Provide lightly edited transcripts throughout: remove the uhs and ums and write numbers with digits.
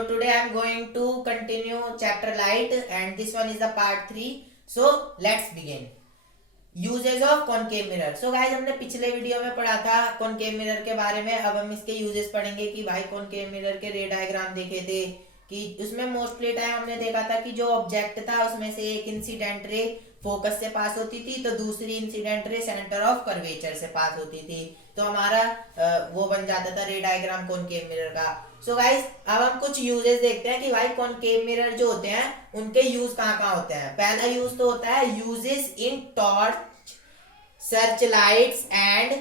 So today I'm going to continue chapter light and this one is the part 3. So let's begin. Uses of concave mirror. So guys हमने पिछले video में पढ़ा था concave mirror के बारे में. अब हम इसके यूजेस पढ़ेंगे कि भाई कॉनकेव मिरर के रे डायग्राम देखे थे कि उसमें मोस्टली टाइम हमने देखा था कि जो ऑब्जेक्ट था उसमें से एक इंसिडेंट रे फोकस से पास होती थी तो दूसरी incident ray centre of curvature से पास होती थी. तो हमारा वो बन जाता था रे डायग्राम कॉनकेव मिरर का. सो गाइस अब हम कुछ यूजेस देखते हैं कि भाई कॉनकेव मिरर जो होते हैं उनके यूज कहाँ कहाँ होते हैं. पहला यूज तो होता है uses in torch, search lights and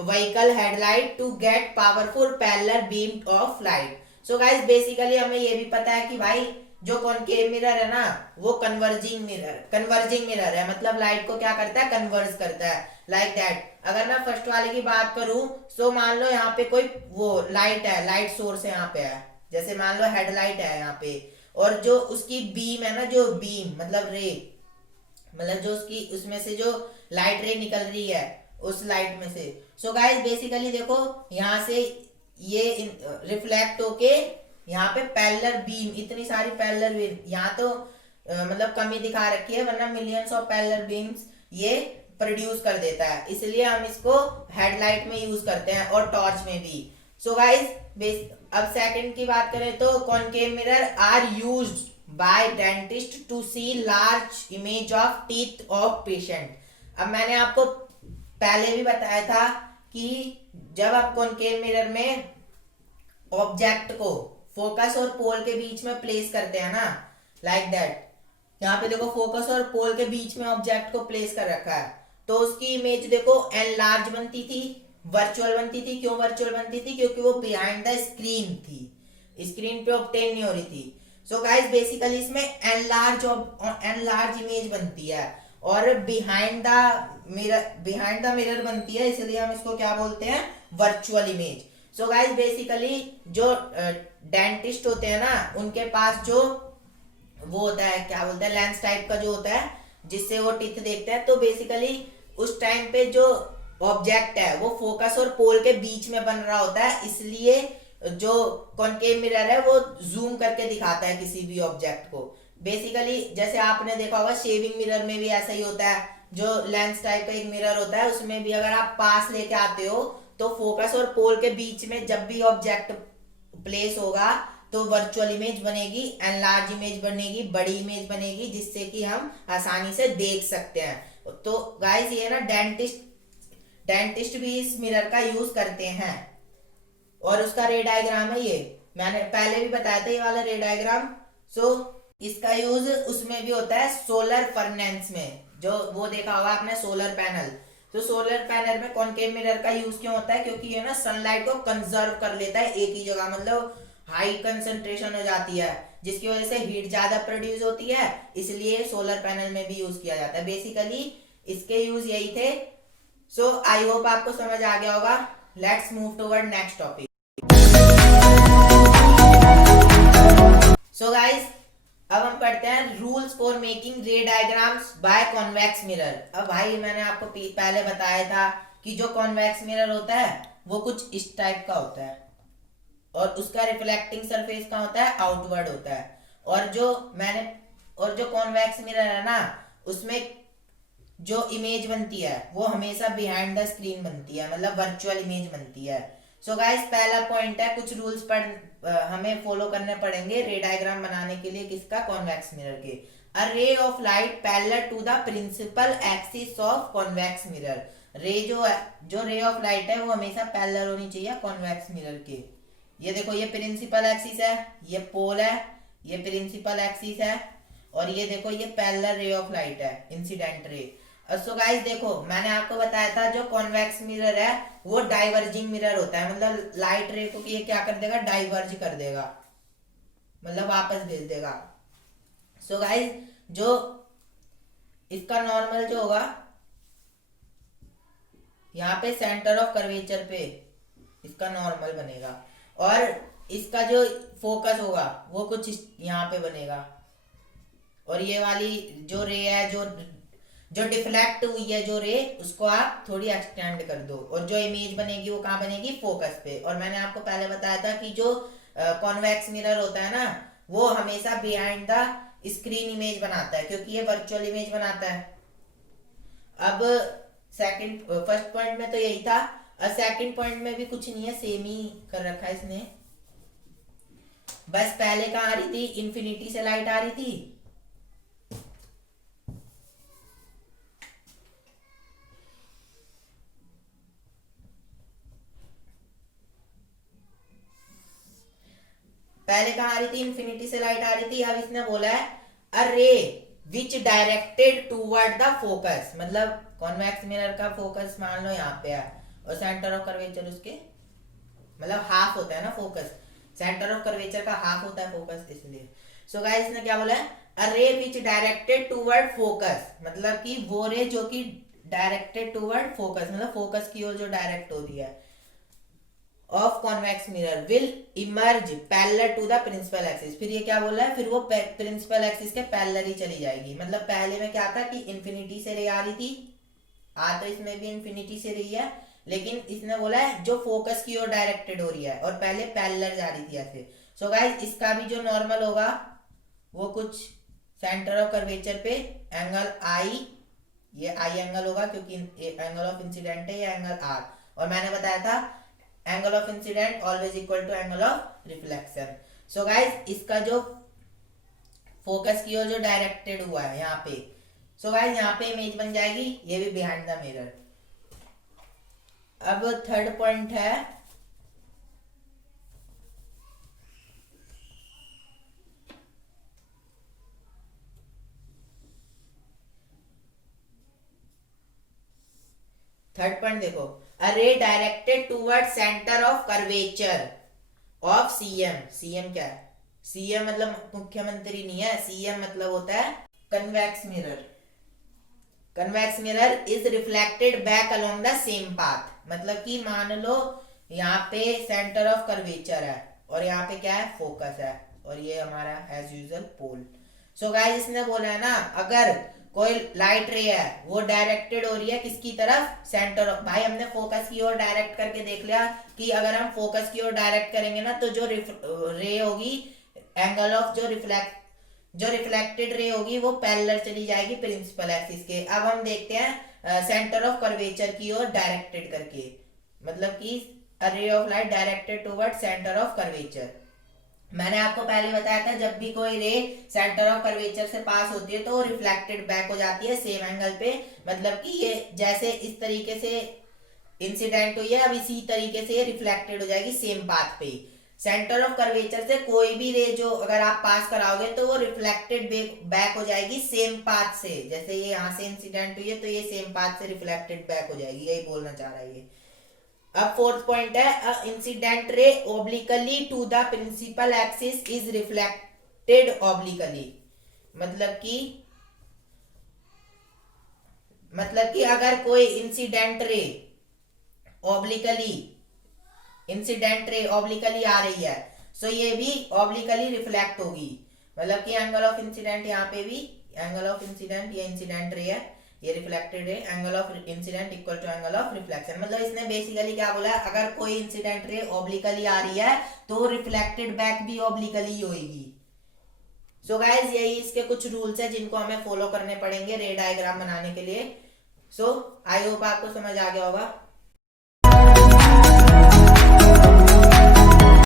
vehicle headlight to get powerful parallel beam of light. So guys basically हमें ये भी पता है कि भाई जो कॉनकेव मिरर है ना वो कन्वर्जिंग मिरर है. मतलब लाइट को क्या करता है, कन्वर्ज करता है. लाइक दैट अगर मैं फर्स्ट वाले की बात करूं तो मान लो यहाँ पे कोई वो लाइट है, लाइट सोर्स है यहाँ पे है. जैसे मान लो हेडलाइट है यहाँ पे और जो उसकी बीम है ना, जो बीम मतलब रे, मतलब जो उसकी उसमें से जो लाइट रे निकल रही है उस लाइट में से. सो गाइस बेसिकली देखो यहाँ से ये रिफ्लेक्ट होके यहाँ पे पैरेलल बीम, इतनी सारी पैरेलल बीम यहाँ तो मतलब कमी दिखा रखी है वरना मिलियंस ऑफ पैरेलल बीम्स ये प्रोड्यूस कर देता है. इसलिए हम इसको हेडलाइट में यूज करते हैं और टॉर्च में भी. सो गाइस अब सेकंड की बात करें तो concave mirror are used by dentist to see large image of teeth of patient. अब मैंने आपको पहले भी बताया था कि जब आप कॉनकेव मिरर में ऑब्जेक्ट को फोकस और पोल के बीच में प्लेस करते हैं ना, लाइक दैट यहाँ पे देखो फोकस और पोल के बीच में ऑब्जेक्ट को प्लेस कर रखा है तो उसकी इमेज देखो एनलार्ज बनती थी, वर्चुअल बनती थी. क्यों वर्चुअल बनती थी? क्योंकि वो बिहाइंड द स्क्रीन थी, स्क्रीन पे ऑब्टेन नहीं हो रही थी. सो गाइस बेसिकली इसमें एनलार्ज इमेज बनती है और बिहाइंड द मिरर बनती है, इसलिए हम इसको क्या बोलते हैं, वर्चुअल इमेज. सो गाइस बेसिकली जो डेंटिस्ट होते हैं ना उनके पास जो वो होता है क्या बोलते हैं, लेंस टाइप का जो होता है जिससे वो टीथ देखते हैं. तो बेसिकली उस टाइम पे जो ऑब्जेक्ट है वो फोकस और पोल के बीच में बन रहा होता है, इसलिए जो कॉनकेव मिरर है वो जूम करके दिखाता है किसी भी ऑब्जेक्ट को. बेसिकली जैसे आपने देखा होगा शेविंग मिरर में भी ऐसा ही होता है. जो लेंस टाइप का एक मिरर होता है उसमें भी अगर आप पास लेके आते हो तो फोकस और पोल के बीच में जब भी ऑब्जेक्ट प्लेस होगा तो वर्चुअल इमेज बनेगी, एनलार्ज इमेज बनेगी, बड़ी इमेज बनेगी जिससे कि हम आसानी से देख सकते हैं. तो गाइस ये ना डेंटिस्ट भी इस मिरर का यूज करते हैं और उसका रे डायग्राम है ये. मैंने पहले भी बताया था ये वाला रे डायग्राम. सो इसका यूज उसमें भी होता है सोलर फर्नेस में, जो वो देखा होगा आपने सोलर पैनल. तो सोलर पैनल में कॉनकेव मिरर का यूज क्यों होता है? क्योंकि ये ना सनलाइट को कंजर्व कर लेता है एक ही जगह, मतलब हाई कंसंट्रेशन हो जाती है जिसकी वजह से हीट ज्यादा प्रोड्यूस होती है, इसलिए सोलर पैनल में भी यूज किया जाता है. बेसिकली इसके यूज यही थे. सो आई होप आपको समझ आ गया होगा. Let's move toward next topic. So guys अब हम पढ़ते हैं rules for making ray diagrams by convex mirror. अब भाई मैंने आपको पहले बताया था कि जो कॉन्वेक्स मिरर होता है वो कुछ इस टाइप का होता है और उसका रिफ्लेक्टिंग सरफेस का होता है, आउटवर्ड होता है. और जो कॉन्वेक्स मिरर है ना उसमें जो इमेज बनती है वो हमेशा बिहाइंड द स्क्रीन बनती है, मतलब वर्चुअल इमेज बनती है. सो गाइस पहला पॉइंट है, कुछ रूल्स हमें फॉलो करने पड़ेंगे रे डायग्राम बनाने के लिए. किसका? कॉन्वेक्स मिरर के. A ray of light parallel to the principal axis of convex mirror. जो रे ऑफ लाइट है वो हमेशा पैरेलल होनी चाहिए कॉन्वेक्स मिरर के. ये देखो ये प्रिंसिपल एक्सिस है, ये पोल है, ये प्रिंसिपल एक्सिस है और ये देखो ये पैरेलल रे ऑफ लाइट है, इंसिडेंट रे. सो गाइस देखो मैंने आपको बताया था जो कॉन्वेक्स मिरर है वो डाइवर्जिंग मिरर होता है, मतलब लाइट रे को ये क्या कर देगा, डाइवर्ज कर देगा, मतलब वापस भेज देगा. सो गाइस जो इसका नॉर्मल जो होगा यहाँ पे सेंटर ऑफ कर्वेचर पे इसका नॉर्मल बनेगा और इसका जो फोकस होगा वो कुछ यहाँ पे बनेगा और ये वाली जो रे है जो डिफ्लेक्ट हुई है जो रे उसको आप थोड़ी एक्सटेंड कर दो और जो इमेज बनेगी वो कहाँ बनेगी, फोकस पे. और मैंने आपको पहले बताया था कि जो कॉन्वेक्स मिरर होता है ना, वो हमेशा बिहाइंड द स्क्रीन इमेज बनाता है, क्योंकि ये वर्चुअल इमेज बनाता है। अब सेकंड फर्स्ट पॉइंट में तो यही था, और सेकंड पॉइंट में भी कुछ नहीं है, सेम ही कर रखा है इसने। बस पहले कहाँ आ रही थी, इन्फिनिटी से लाइट आ रही थी, पहले कहाँ आ रही थी, इन्फिनिटी से लाइट आ रही थी। अब इसने बोला है अ रे विच डायरेक्टेड टूवर्ड द फोकस, मतलब कॉन्वेक्स मिरर का फोकस मान लो यहाँ पे है, और सेंटर ऑफ कर्वेचर उसके मतलब हाफ होता है ना फोकस, सेंटर ऑफ कर्वेचर का हाफ होता है फोकस, इसलिए। सो गाइस इसने क्या बोला है, अ रे विच डायरेक्टेड टूवर्ड फोकस, मतलब कि वो रे जो कि डायरेक्टेड टूवर्ड फोकस, मतलब फोकस की ओर जो डायरेक्ट हो रही है, of convex mirror will emerge parallel to the principal axis. फिर ये क्या बोला है, फिर वो प्रिंसिपल एक्सिस के पैरेलल ही चली जाएगी। मतलब पहले में क्या था कि इन्फिनिटी से रे आ रही थी, आ तो इसमें भी इन्फिनिटी से रही है, लेकिन इसने बोला है जो फोकस की ओर डायरेक्टेड हो रही है, और पहले पैरेलल जा रही थी ऐसे। सो गाइस इसका भी जो नॉर्मल होगा वो कुछ सेंटर ऑफ कर्वेचर पे एंगल आई, ये आई एंगल होगा क्योंकि एंगल ऑफ इंसिडेंट है, ये एंगल आर, और मैंने बताया था angle of incident always equal to angle of reflection. So guys इसका जो फोकस की ओर जो डायरेक्टेड हुआ है यहाँ पे, सो गाइस यहाँ पे इमेज बन जाएगी, ये भी बिहाइंड द मिरर। अब थर्ड पॉइंट है, थर्ड पॉइंट देखो, अ रे directed toward centre of curvature of CM. CM क्या है, सीएम मतलब मुख्यमंत्री नहीं है, सीएम मतलब होता है convex mirror. Convex mirror is reflected back along the same path, मतलब कि मान लो यहाँ पे सेंटर ऑफ कर्वेचर है, और यहाँ पे क्या है, फोकस है, और ये हमारा एज यूजुअल पोल। सो गाइस इसने बोला है ना, अगर कोई लाइट रे है वो डायरेक्टेड हो रही है किसकी तरफ, सेंटर ऑफ, भाई हमने फोकस की ओर डायरेक्ट करके देख लिया कि अगर हम फोकस की ओर डायरेक्ट करेंगे ना, तो जो रे होगी, एंगल ऑफ जो रिफ्लेक्टेड रे होगी वो पैरेलल चली जाएगी प्रिंसिपल एक्सिस के। अब हम देखते हैं सेंटर ऑफ कर्वेचर की ओर डायरेक्टेड करके, मतलब कि रे of light directed toward centre of curvature. मैंने आपको पहले बताया था जब भी कोई रे सेंटर ऑफ कर्वेचर से पास होती है तो वो रिफ्लेक्टेड बैक हो जाती है सेम एंगल पे, मतलब कि ये जैसे इस तरीके से इंसिडेंट हुई है, अब इसी तरीके से ये रिफ्लेक्टेड हो जाएगी सेम पाथ पे। सेंटर ऑफ कर्वेचर से कोई भी रे जो अगर आप पास कराओगे तो वो रिफ्लेक्टेड बैक हो जाएगी सेम पाथ से, जैसे ये यहाँ से इंसिडेंट हुई है तो ये सेम पाथ से रिफ्लेक्टेड बैक हो जाएगी, यही बोलना चाह रहा है ये। अब फोर्थ पॉइंट है, incident ray obliquely to the principal axis is reflected obliquely, मतलब कि अगर कोई इंसिडेंट रे ऑब्लिकली आ रही है, सो ये भी ऑब्लिकली रिफ्लेक्ट होगी, मतलब कि एंगल ऑफ इंसिडेंट यहाँ पे भी एंगल ऑफ इंसिडेंट, ये इंसिडेंट रे है, ये reflected ray, angle of incident equal to angle of reflection. मतलब इसने बेसिकली क्या बोला है, अगर कोई इंसिडेंट रे ऑब्लिकली आ रही है तो रिफ्लेक्टेड बैक भी ऑब्लिकली होगी। सो गाइस यही इसके कुछ रूल्स है जिनको हमें फॉलो करने पड़ेंगे रे डायग्राम बनाने के लिए। सो आई होप आपको समझ आ गया होगा।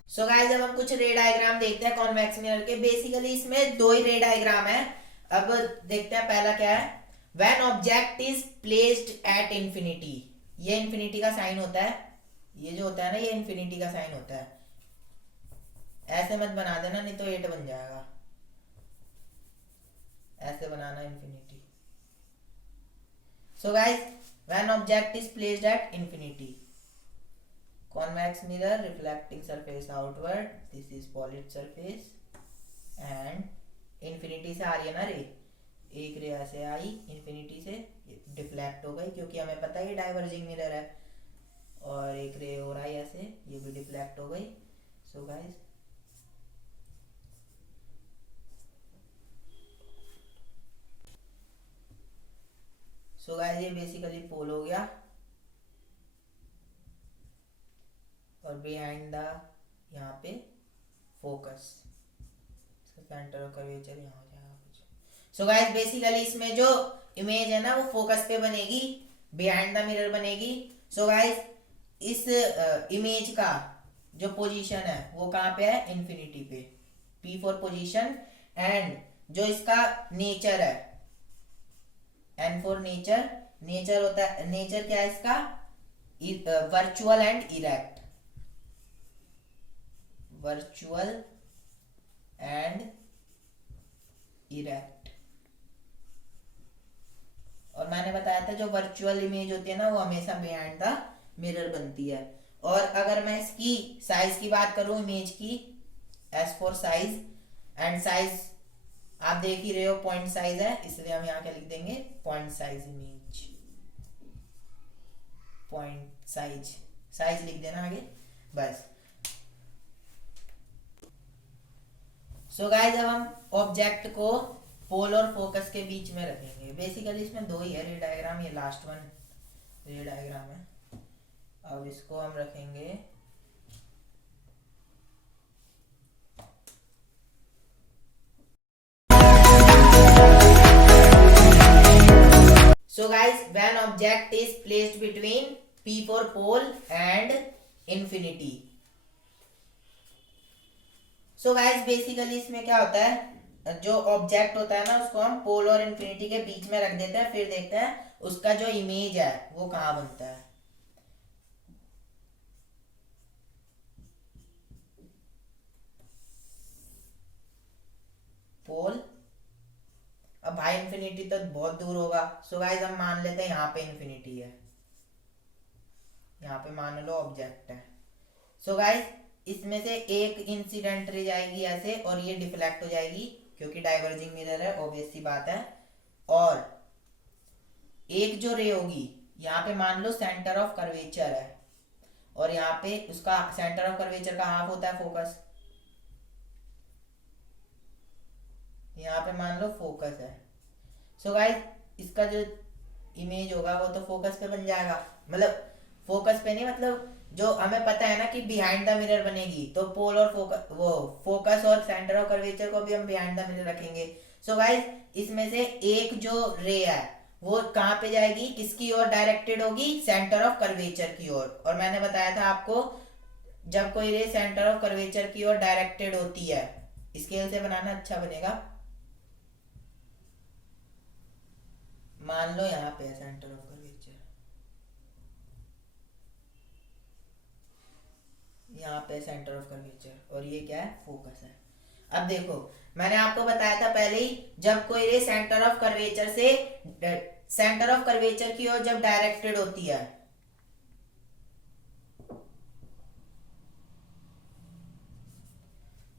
सो गाइस अब हम कुछ रे डायग्राम देखते हैं कॉन्वेक्स मिरर के। बेसिकली इसमें दो ही रे डायग्राम है। अब देखते हैं पहला क्या है, when object is placed at infinity, ये इंफिनिटी का साइन होता है, ये जो होता है ना ये इंफिनिटी का साइन होता है, ऐसे मत बना देना नहीं तो 8 बन जाएगा, ऐसे बनाना infinity. So guys when object is placed at infinity, convex mirror reflecting surface outward, this is polished surface and infinity से आ रही है ना रे, एक रे ऐसे आई इंफिनिटी से डिफ्लेक्ट हो गई क्योंकि हमें पता है ये डाइवर्जिंग मिरर है, और एक रे और आई ऐसे, ये भी डिफ्लेक्ट हो गई। सो गाइस ये बेसिकली पोल हो गया, और बिहाइंड द यहाँ पे फोकस, सेंटर ऑफ कर्वेचर यहाँ हो जाएगा कुछ। सो गाइस बेसिकली इसमें जो इमेज है ना वो फोकस पे बनेगी, बिहाइंड द मिरर बनेगी। सो गाइस इस इमेज का जो पोजीशन है वो कहाँ पे है, इन्फिनिटी पे, P फॉर पोजीशन। एंड जो इसका नेचर है, N फॉर नेचर, नेचर होता है, नेचर क्या है इसका, virtual and erect, virtual and erect. और मैंने बताया था जो वर्चुअल इमेज होती है ना वो हमेशा बिहाइंड द मिरर बनती है। और अगर मैं इसकी साइज की बात करूं इमेज की, S for size, and size आप देख ही रहे हो पॉइंट साइज है, इसलिए हम यहाँ क्या लिख देंगे, point size image, point size, size लिख देना आगे बस। सो गाइस अब हम ऑब्जेक्ट को पोल और फोकस के बीच में रखेंगे। बेसिकली इसमें दो ही है रे डायग्राम, ये लास्ट वन रे डायग्राम है। अब इसको हम रखेंगे so guys when object is placed between P for pole and infinity। so guys basically इसमें क्या होता है, जो ऑब्जेक्ट होता है ना उसको हम पोल और इन्फिनिटी के बीच में रख देते हैं, फिर देखते हैं उसका जो इमेज है वो कहाँ बनता है। पोल, अब भाई इन्फिनिटी तो बहुत दूर होगा। सो गाइस हम मान लेते हैं यहाँ पे इन्फिनिटी है, यहाँ पे मान लो ऑब्जेक्ट है। सो गाइस इसमें से एक इंसिडेंट रे जाएगी ऐसे और ये डिफ्लेक्ट हो जाएगी क्योंकि डाइवर्जिंग मिरर है, ऑब्वियस सी बात है। और एक जो रे होगी यहाँ पे मान लो सेंटर ऑफ कर्वेचर है और यहाँ पे उसका सेंटर ऑफ कर्वेचर का हाफ होता है फोकस, यहाँ पे मान लो फोकस है। सो गाइस इसका जो इमेज होगा वो तो फोकस पे बन जाएगा, मतलब फोकस पे नहीं, मतलब जो हमें पता है ना कि बिहाइंड द मिरर बनेगी, तो पोल और फोकस, वो फोकस और सेंटर ऑफ कर्वेचर को भी हम बिहाइंड द मिरर रखेंगे। सो गाइस इसमें से एक जो रे है वो कहाँ पे जाएगी, किसकी ओर डायरेक्टेड होगी, सेंटर ऑफ कर्वेचर की ओर। और मैंने बताया था आपको जब कोई रे सेंटर ऑफ कर्वेचर की ओर डायरेक्टेड होती है, स्केल से बनाना अच्छा बनेगा, मान लो यहाँ पे सेंटर ऑफ कर्वेचर, यहाँ पे सेंटर ऑफ कर्वेचर और ये क्या है, फोकस है। अब देखो मैंने आपको बताया था पहले ही, जब कोई रे सेंटर ऑफ कर्वेचर से, सेंटर ऑफ कर्वेचर की ओर जब डायरेक्टेड होती है,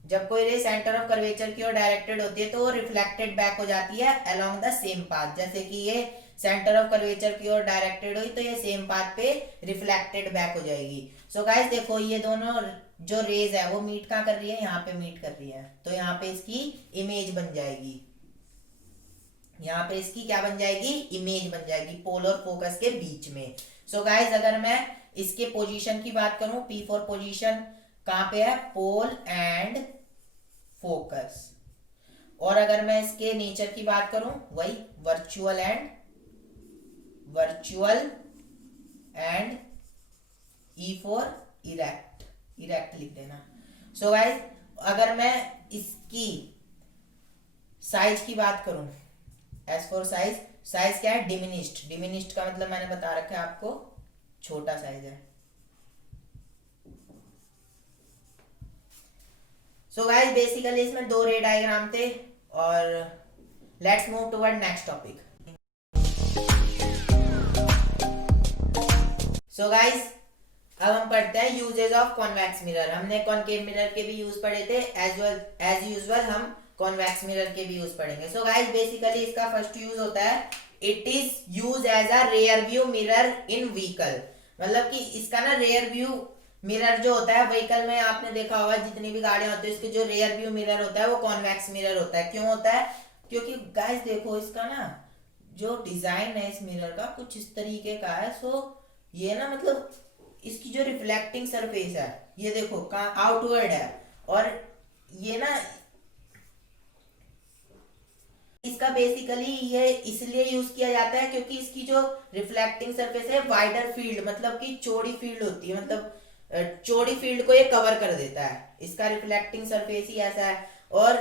जब कोई रे सेंटर ऑफ कर्वेचर की ओर डायरेक्टेड होती है तो वो रिफ्लेक्टेड बैक हो जाती है अलोंग द सेम पाथ। जैसे कि ये सेंटर ऑफ कर्वेचर की ओर डायरेक्टेड हुई तो ये सेम पाथ पे रिफ्लेक्टेड बैक हो जाएगी। सो गाइस देखो ये दोनों जो रेज है वो मीट कहाँ कर रही है, यहाँ पे मीट कर रही है, तो यहाँ पे इसकी इमेज बन जाएगी, यहाँ पे इसकी क्या बन जाएगी, इमेज बन जाएगी पोल और फोकस के बीच में। सो गाइस अगर मैं इसके पोजीशन की बात करूं, P फॉर पोजीशन कहाँ पे है, पोल एंड फोकस। और अगर मैं इसके नेचर की बात करूं, वही virtual and E for erect, erect लिख देना। सो गाइस अगर मैं इसकी साइज की बात करूं, एस फॉर साइज, साइज क्या है, डिमिनिश्ड, डिमिनिश्ड का मतलब मैंने बता रखा है आपको, छोटा साइज है। सो गाइस बेसिकली इसमें दो रे डायग्राम थे और let's move toward next topic. So guys अब हम पढ़ते हैं यूजेस ऑफ कॉन्वेक्स मिरर। हमने कॉनकेव मिरर के भी यूज पढ़े थे, एज यूजुअल हम कॉन्वेक्स मिरर के भी यूज पढ़ेंगे। सो गाइस बेसिकली इसका फर्स्ट यूज होता है, it is use as a rear view mirror in vehicle. मतलब कि इसका ना रेयर व्यू मिरर जो होता है व्हीकल में, आपने देखा होगा जितनी भी गाड़ियां होती है इसके जो रेयर व्यू मिरर होता है वो कॉन्वेक्स मिरर होता है। क्यों होता है, क्योंकि गाइस देखो इसका ना जो डिजाइन है इस मिरर का कुछ इस तरीके का है। सो ये ना मतलब इसकी जो रिफ्लेक्टिंग सरफेस है ये देखो कहाँ आउटवर्ड है और ये ना, इसका बेसिकली ये इसलिए यूज किया जाता है क्योंकि इसकी जो रिफ्लेक्टिंग सरफेस है वाइडर फील्ड, मतलब कि चौड़ी फील्ड होती है, मतलब चौड़ी फील्ड को ये कवर कर देता है, इसका रिफ्लेक्टिंग सरफेस ही ऐसा है। और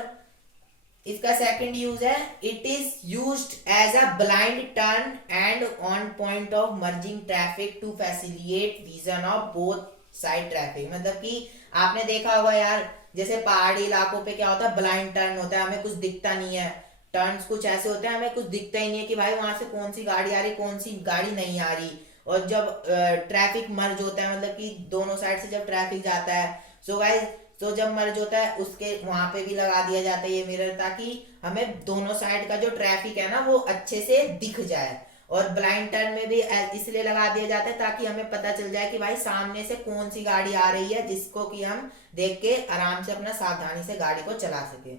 इसका सेकंड यूज है, it is used as a blind turn and on point of merging traffic to facilitate vision of both side traffic. मतलब कि आपने देखा होगा यार, जैसे पहाड़ी इलाकों पे क्या होता है, ब्लाइंड टर्न होता है, हमें कुछ दिखता नहीं है, टर्न्स कुछ ऐसे होते हैं हमें कुछ दिखता ही नहीं है कि भाई वहां से कौन सी गाड़ी आ रही कौन सी गाड़ी नहीं आ रही। और जब ट्रैफिक मर्ज होता है, मतलब कि दोनों साइड से जब ट्रैफिक जाता है, सो गाइस, तो जब मर्ज होता है उसके वहां पे भी लगा दिया जाता है ये मिरर, ताकि हमें दोनों साइड का जो ट्रैफिक है ना वो अच्छे से दिख जाए। और ब्लाइंड टर्न में भी इसलिए लगा दिया जाता है ताकि हमें पता चल जाए कि भाई सामने से कौन सी गाड़ी आ रही है, जिसको कि हम देख के आराम से अपना सावधानी से गाड़ी को चला सके।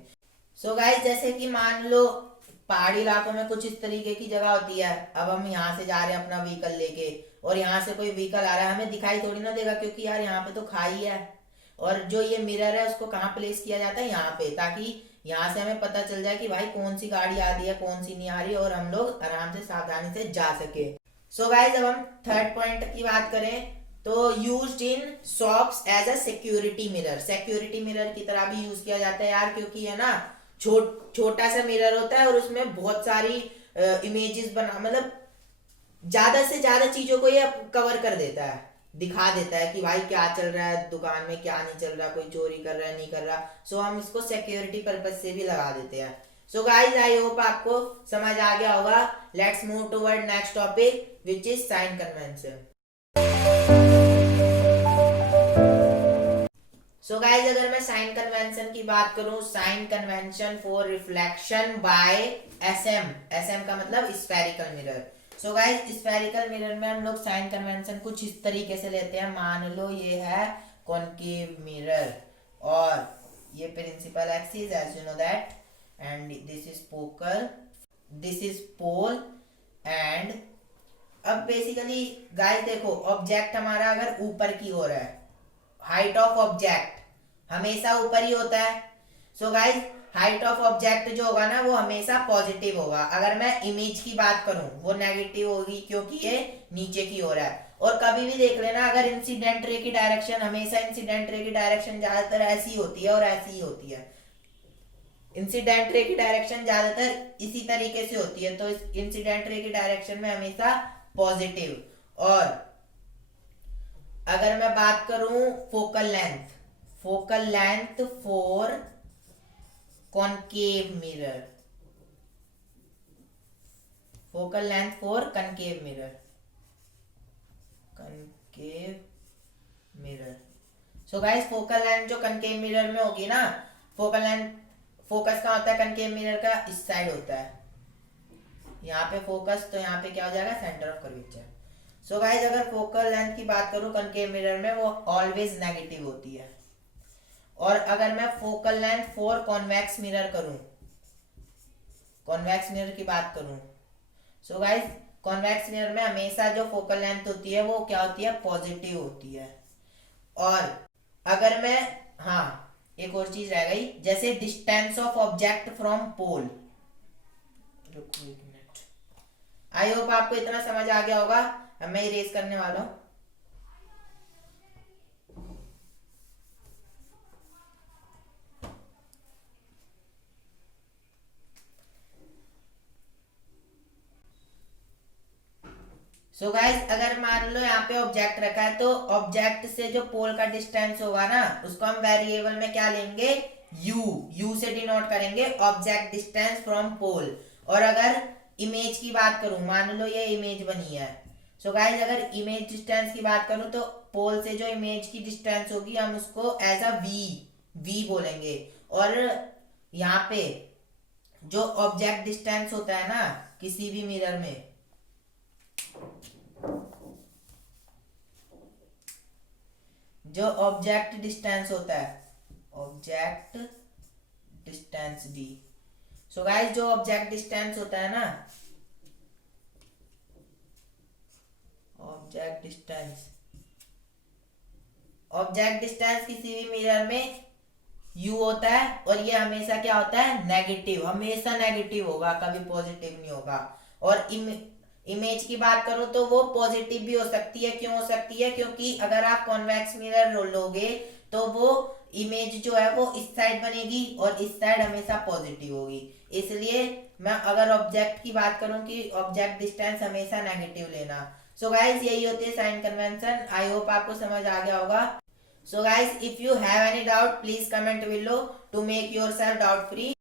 सो गाइस, जैसे कि मान लो पहाड़ी इलाकों में कुछ इस तरीके की जगह होती है, अब हम यहाँ से जा रहे हैं अपना व्हीकल लेके, और यहाँ से कोई व्हीकल आ रहा है, हमें दिखाई थोड़ी ना देगा क्योंकि यार यहाँ पे तो खाई है। और जो ये मिरर है उसको कहाँ प्लेस किया जाता है, यहाँ पे, ताकि यहाँ से हमें पता चल जाए कि भाई कौन सी गाड़ी आ रही है कौन सी नहीं आ रही, और हम लोग आराम से सावधानी से जा सके। सो गाइस, अब हम थर्ड पॉइंट की बात करें तो used in shops as a security mirror. Security mirror की तरह भी यूज किया जाता है यार, क्योंकि है ना छोटा सा मिरर होता है और उसमें बहुत सारी इमेजेस बना, मतलब ज्यादा से ज्यादा चीजों को ये कवर कर देता है, दिखा देता है कि भाई क्या चल रहा है दुकान में, क्या नहीं चल रहा, कोई चोरी कर रहा है नहीं कर रहा। सो हम इसको सिक्योरिटी पर्पज से भी लगा देते हैं। सो गाइस, आई होप आपको समझ आ गया होगा। Let's move toward next topic which is sign convention. So guys, अगर मैं साइन कन्वेंशन की बात करूं, sign convention for reflection by SM, SM का मतलब spherical mirror. So guys, spherical mirror में हम लोग साइन कन्वेंशन कुछ इस तरीके से लेते हैं। मान लो ये है कॉनकेव मिरर, और ये principal axis as you know that, and this is focal, this is pole, and अब बेसिकली गाइस देखो, ऑब्जेक्ट हमारा अगर ऊपर की ओर है, हाइट ऑफ ऑब्जेक्ट हमेशा ऊपर ही होता है। So guys, height of object जो होगा ना वो हमेशा पॉजिटिव होगा। अगर मैं इमेज की बात करूं वो नेगेटिव होगी क्योंकि ये नीचे की ओर है। और कभी भी देख लेना, अगर इंसिडेंट रे की डायरेक्शन, हमेशा इंसिडेंट रे की डायरेक्शन ज्यादातर ऐसी होती है और ऐसी ही होती है। इंसिडेंट रे की डायरेक्शन ज्यादातर इसी तरीके से होती है, तो इस इंसिडेंट रे की डायरेक्शन में हमेशा पॉजिटिव। और अगर मैं बात करूं focal length, focal length for concave mirror, focal length for concave mirror, concave mirror. So guys, focal length जो कनकेव मिरर में होगी ना, फोकल लेंथ, फोकस का होता है कनकेव मिरर का इस साइड होता है, यहाँ पे फोकस, तो यहाँ पे क्या हो जाएगा, centre of curvature. So guys, अगर फोकल लेंथ की बात करूं कनकेव मिरर में, वो ऑलवेज नेगेटिव होती है। और अगर मैं focal length for convex mirror करूं, कॉन्वेक्स मिरर की बात करूं, सो गाइस, कॉन्वेक्स मिरर में हमेशा जो फोकल लेंथ होती है वो क्या होती है, पॉजिटिव होती है। और अगर मैं, हाँ, एक और चीज रह गई, जैसे distance of object from pole. रुको एक मिनट, आई होप आपको इतना समझ आ गया होगा। अब मैं इरेज करने वाला हूं। सो गाइस, अगर मान लो यहाँ पे ऑब्जेक्ट रखा है, तो ऑब्जेक्ट से जो पोल का डिस्टेंस होगा ना उसको हम वेरिएबल में क्या लेंगे, यू, यू से डिनोट करेंगे ऑब्जेक्ट डिस्टेंस फ्रॉम पोल। और अगर इमेज की बात करूं, मान लो ये इमेज बनी है, सो गाइस अगर इमेज डिस्टेंस की बात करूं तो पोल से जो इमेज की डिस्टेंस होगी हम उसको एज अ वी, वी बोलेंगे। और यहाँ पे जो ऑब्जेक्ट डिस्टेंस होता है ना किसी भी मिरर में, जो ऑब्जेक्ट डिस्टेंस होता है, object distance D. So guys, जो ऑब्जेक्ट डिस्टेंस होता है ना, ऑब्जेक्ट डिस्टेंस, ऑब्जेक्ट डिस्टेंस किसी भी मिरर में यू होता है और ये हमेशा क्या होता है, नेगेटिव, हमेशा नेगेटिव होगा, कभी पॉजिटिव नहीं होगा। और इमेज की बात करूं तो वो पॉजिटिव भी हो सकती है। क्यों हो सकती है, क्योंकि अगर आप कॉन्वेक्स मिरर लोगे तो वो इमेज जो है वो इस साइड बनेगी और इस साइड हमेशा पॉजिटिव होगी। इसलिए मैं अगर ऑब्जेक्ट की बात करूं कि ऑब्जेक्ट डिस्टेंस हमेशा नेगेटिव लेना। सो गाइस यही होती है साइन कन्वेंशन। आई होप आपको समझ आ गया होगा। So guys, if you have any doubt, please comment below to make yourself doubt free.